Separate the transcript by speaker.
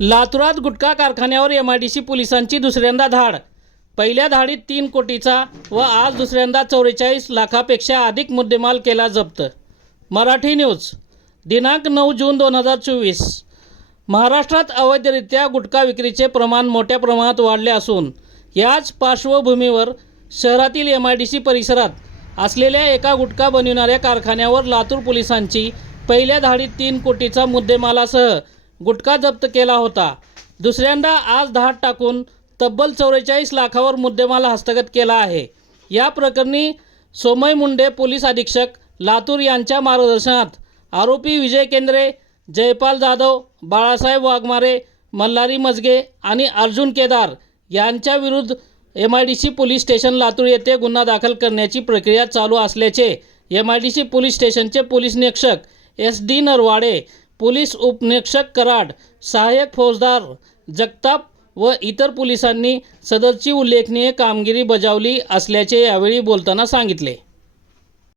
Speaker 1: लातुरात गुटखा कारखान्यावर M I D C पोलिसांची दुसऱ्यांदा धाड. पहिल्या धाडीत तीन कोटीचा व आज दुसऱ्यांदा चौवेचाळीस लाखापेक्षा अधिक मुद्देमाल केला जप्त. मराठी न्यूज दिनांक नऊ जून दोन हजार चोवीस. महाराष्ट्रात अवैधरित्या गुटखा विक्रीचे प्रमाण मोठ्या प्रमाणात वाढले असून याच पार्श्वभूमीवर शहरातील एम आय डी सी परिसरात असलेल्या एका गुटखा बनविणाऱ्या कारखान्यावर लातूर पोलिसांची पहिल्या धाडीत तीन कोटीचा मुद्देमालासह गुटखा जप्त केला होता. दुसऱ्यांदा आज धाड टाकून तब्बल चौवेचाळीस लाखावर मुद्देमाल हस्तगत केला आहे. या प्रकरणी सोमय मुंडे पोलीस अधीक्षक लातूर यांच्या मार्गदर्शनात आरोपी विजय केंद्रे जयपाल जाधव बाळासाहेब वाघमारे मल्हारी मजगे आणि अर्जुन केदार यांच्या विरुद्ध M I D C police station Latur येथे गुन्हा दाखल करण्याची प्रक्रिया चालू असल्याचे M I D C police स्टेशनचे पोलीस निरीक्षक एस डी नरवाडे पोलीस उपनिरीक्षक कराड सहाय्यक फौजदार जगताप व इतर पोलिसांनी सदरची उल्लेखनीय कामगिरी बजावली असल्याचे यावेळी बोलताना सांगितले.